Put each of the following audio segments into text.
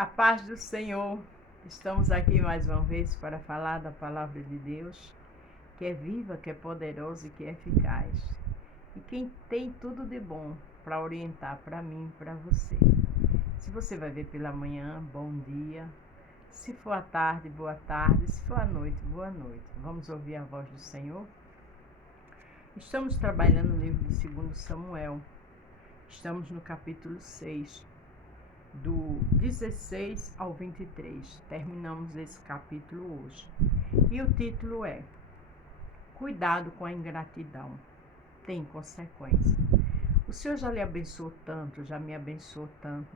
A paz do Senhor. Estamos aqui mais uma vez para falar da palavra de Deus, que é viva, que é poderosa e que é eficaz. E quem tem tudo de bom para orientar para mim e para você. Se você vai ver pela manhã, bom dia. Se for à tarde, boa tarde. Se for à noite, boa noite. Vamos ouvir a voz do Senhor? Estamos trabalhando no livro de 2 Samuel. Estamos no capítulo 6. Do 16 ao 23. Terminamos esse capítulo hoje. E o título é Cuidado com a ingratidão. Tem consequência. O Senhor já lhe abençoou tanto, já me abençoou tanto.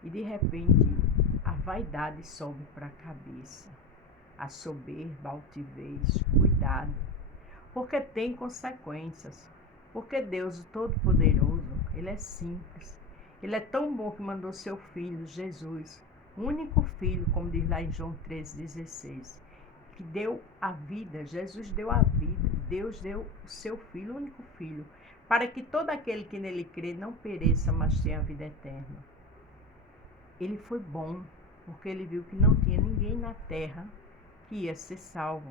E de repente a vaidade sobe para a cabeça. A soberba, a altivez. Cuidado. Porque tem consequências. Porque Deus, o Todo-Poderoso, Ele é simples. Ele é tão bom que mandou seu Filho, Jesus, o único Filho, como diz lá em João 13,16, que deu a vida. Jesus deu a vida. Deus deu o seu Filho, o único Filho, para que todo aquele que nele crê não pereça, mas tenha a vida eterna. Ele foi bom, porque ele viu que não tinha ninguém na terra que ia ser salvo.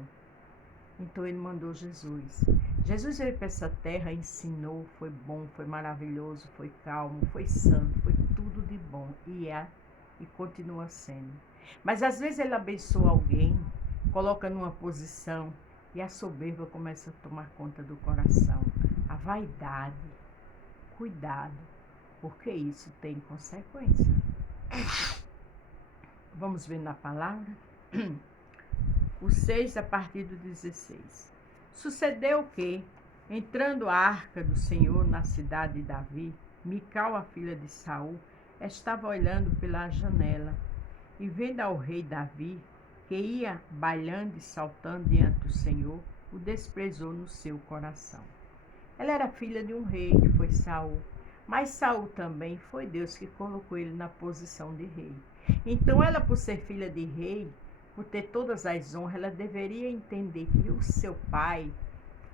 Então ele mandou Jesus. Jesus veio para essa terra, ensinou, foi bom, foi maravilhoso, foi calmo, foi santo, foi tudo de bom. E continua sendo. Mas às vezes ele abençoa alguém, coloca numa posição e a soberba começa a tomar conta do coração. A vaidade. Cuidado, porque isso tem consequência. Vamos ver na palavra? O 6 a partir do 16. Sucedeu que, entrando a arca do Senhor na cidade de Davi, Mical, a filha de Saul, estava olhando pela janela, e vendo ao rei Davi, que ia bailando e saltando diante do Senhor, o desprezou no seu coração. Ela era filha de um rei, que foi Saul, mas Saul também foi Deus que colocou ele na posição de rei. Então ela, por ser filha de rei, por ter todas as honras, ela deveria entender que o seu pai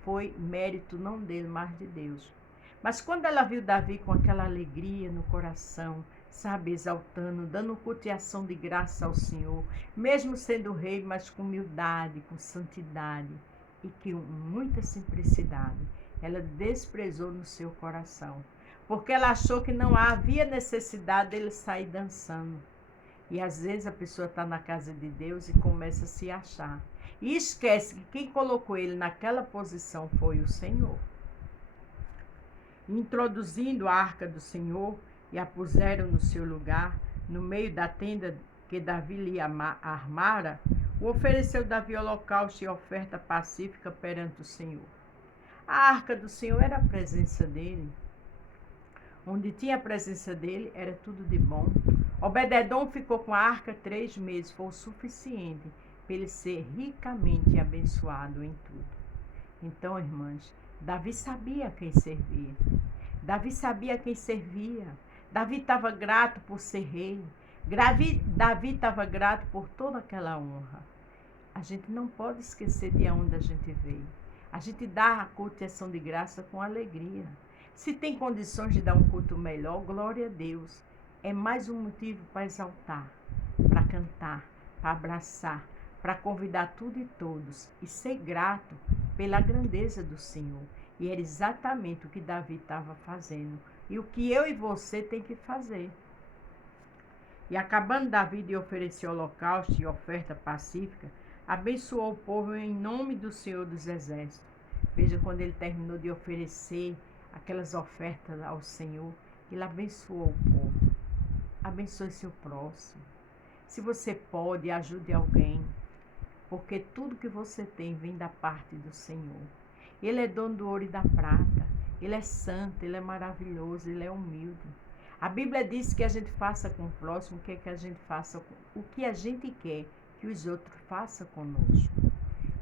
foi mérito não dele, mas de Deus. Mas quando ela viu Davi com aquela alegria no coração, sabe, exaltando, dando cultiação de graça ao Senhor, mesmo sendo rei, mas com humildade, com santidade e com muita simplicidade, ela desprezou no seu coração, porque ela achou que não havia necessidade dele sair dançando. E às vezes a pessoa está na casa de Deus e começa a se achar. E esquece que quem colocou ele naquela posição foi o Senhor. Introduzindo a arca do Senhor e a puseram no seu lugar, no meio da tenda que Davi lhe armara, o ofereceu Davi holocausto e oferta pacífica perante o Senhor. A arca do Senhor era a presença dele. Onde tinha a presença dele, era tudo de bom. Obed-edom ficou com a arca 3 meses, foi o suficiente para ele ser ricamente abençoado em tudo. Então, irmãs, Davi sabia quem servia. Davi sabia quem servia. Davi estava grato por ser rei. Davi estava grato por toda aquela honra. A gente não pode esquecer de onde a gente veio. A gente dá a culto e ação de graça com alegria. Se tem condições de dar um culto melhor, glória a Deus. É mais um motivo para exaltar, para cantar, para abraçar, para convidar tudo e todos e ser grato pela grandeza do Senhor. E era exatamente o que Davi estava fazendo e o que eu e você tem que fazer. E acabando Davi de oferecer holocausto e oferta pacífica, abençoou o povo em nome do Senhor dos Exércitos. Veja, quando ele terminou de oferecer aquelas ofertas ao Senhor, ele abençoou o povo. Abençoe seu próximo. Se você pode, ajude alguém, porque tudo que você tem vem da parte do Senhor. Ele é dono do ouro e da prata. Ele é santo, ele é maravilhoso, ele é humilde. A Bíblia diz que a gente faça com o próximo que a gente faça o que a gente quer que os outros façam conosco.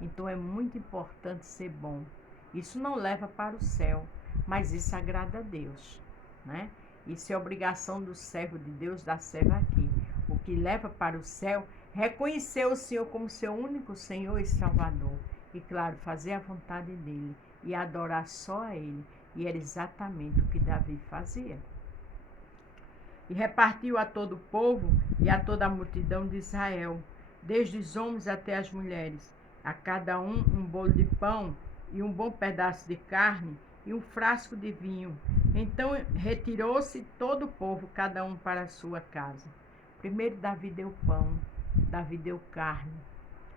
Então é muito importante ser bom. Isso não leva para o céu, mas isso agrada a Deus, né? Isso é obrigação do servo de Deus, da serva aqui. O que leva para o céu, reconhecer o Senhor como seu único Senhor e Salvador. E, claro, fazer a vontade dEle e adorar só a Ele. E era exatamente o que Davi fazia. e repartiu a todo o povo e a toda a multidão de Israel, desde os homens até as mulheres, a cada um bolo de pão e um bom pedaço de carne e um frasco de vinho. Então retirou-se todo o povo, cada um para a sua casa. Primeiro Davi deu pão, Davi deu carne.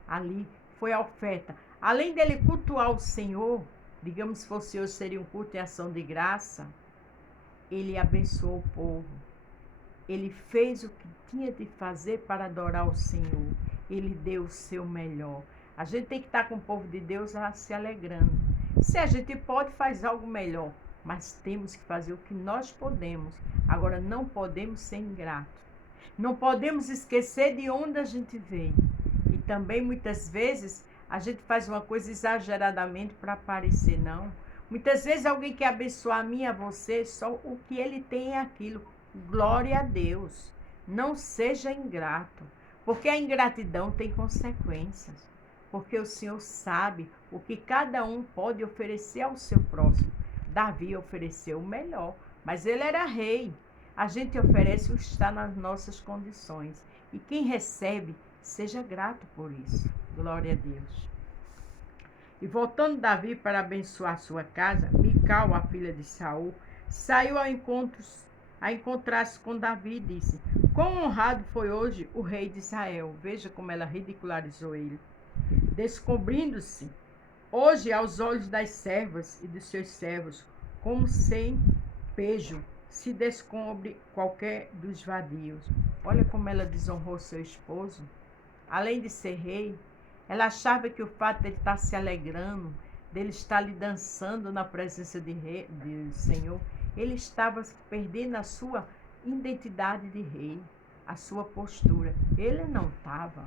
Ali foi a oferta. Além dele cultuar o Senhor, digamos que fosse hoje seria um culto em ação de graça, ele abençoou o povo. Ele fez o que tinha de fazer para adorar o Senhor. Ele deu o seu melhor. A gente tem que estar com o povo de Deus se alegrando. Se a gente pode, faz algo melhor. Mas temos que fazer o que nós podemos. Agora, não podemos ser ingratos. Não podemos esquecer de onde a gente veio. E também, muitas vezes, a gente faz uma coisa exageradamente para aparecer, não. Muitas vezes alguém quer abençoar a mim e a você, só o que ele tem é aquilo. Glória a Deus. Não seja ingrato, porque a ingratidão tem consequências. Porque o Senhor sabe o que cada um pode oferecer ao seu próximo. Davi ofereceu o melhor, mas ele era rei. A gente oferece o que está nas nossas condições. E quem recebe, seja grato por isso. Glória a Deus. E voltando Davi para abençoar sua casa, Mical, a filha de Saul, saiu a encontrar-se com Davi e disse: quão honrado foi hoje o rei de Israel. Veja como ela ridicularizou ele. Descobrindo-se hoje aos olhos das servas e dos seus servos, como sem pejo se descobre qualquer dos vadios. Olha como ela desonrou seu esposo. Além de ser rei, ela achava que o fato de ele estar se alegrando, dele estar ali dançando na presença de Senhor, ele estava perdendo a sua identidade de rei, a sua postura. Ele não estava.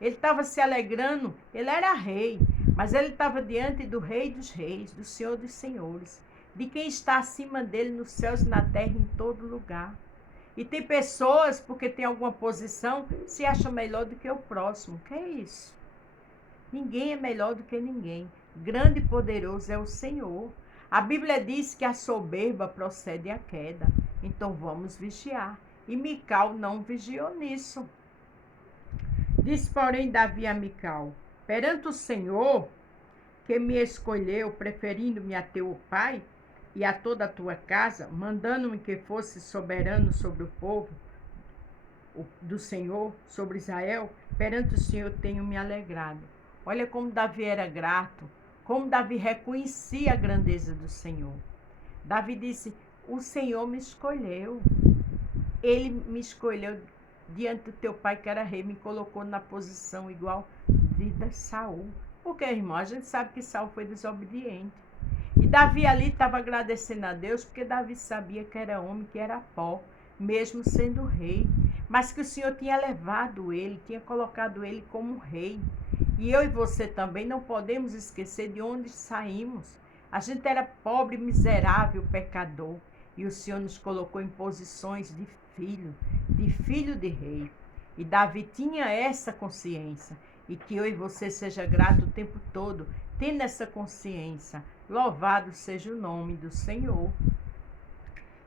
Ele estava se alegrando, ele era rei, mas ele estava diante do Rei dos Reis, do Senhor dos Senhores, de quem está acima dele nos céus e na terra, em todo lugar. E tem pessoas, porque tem alguma posição, se acham melhor do que o próximo. Que é isso? Ninguém é melhor do que ninguém. Grande e poderoso é o Senhor. A Bíblia diz que a soberba procede à queda. Então vamos vigiar. E Mical não vigiou nisso. Disse, porém, Davi a Mical: perante o Senhor, que me escolheu, preferindo-me a teu pai e a toda a tua casa, mandando-me que fosse soberano sobre o povo do Senhor, sobre Israel, perante o Senhor tenho me alegrado. Olha como Davi era grato, como Davi reconhecia a grandeza do Senhor. Davi disse: o Senhor me escolheu. Ele me escolheu diante do teu pai, que era rei, me colocou na posição igual de Saul. Porque, irmão, a gente sabe que Saul foi desobediente. E Davi ali estava agradecendo a Deus, porque Davi sabia que era homem, que era pó, mesmo sendo rei. Mas que o Senhor tinha levado ele, tinha colocado ele como rei. E eu e você também não podemos esquecer de onde saímos. A gente era pobre, miserável, pecador. E o Senhor nos colocou em posições de filho de rei. E Davi tinha essa consciência. E que eu e você seja grato o tempo todo, tendo essa consciência. Louvado seja o nome do Senhor.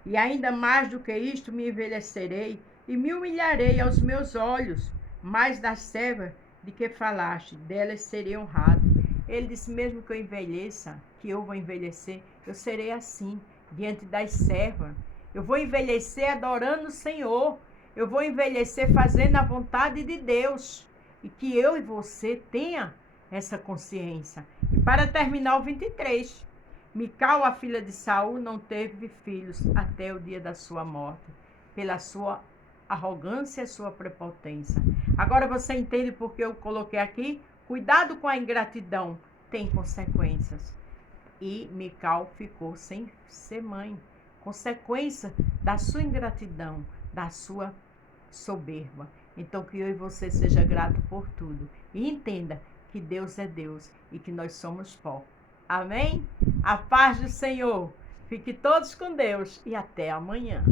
E ainda mais do que isto, me envelhecerei e me humilharei aos meus olhos, mais da serva de que falaste, delas serei honrado. Ele disse, mesmo que eu envelheça, que eu vou envelhecer, eu serei assim, diante das servas. Eu vou envelhecer adorando o Senhor. Eu vou envelhecer fazendo a vontade de Deus. E que eu e você tenha essa consciência. E para terminar o 23, Mical, a filha de Saul, não teve filhos até o dia da sua morte, pela sua arrogância e sua prepotência. Agora você entende por que eu coloquei aqui? Cuidado com a ingratidão, tem consequências. E Mical ficou sem ser mãe. Consequência da sua ingratidão, da sua soberba. Então que eu e você seja grato por tudo. E entenda que Deus é Deus e que nós somos pó. Amém? A paz do Senhor. Fique todos com Deus e até amanhã.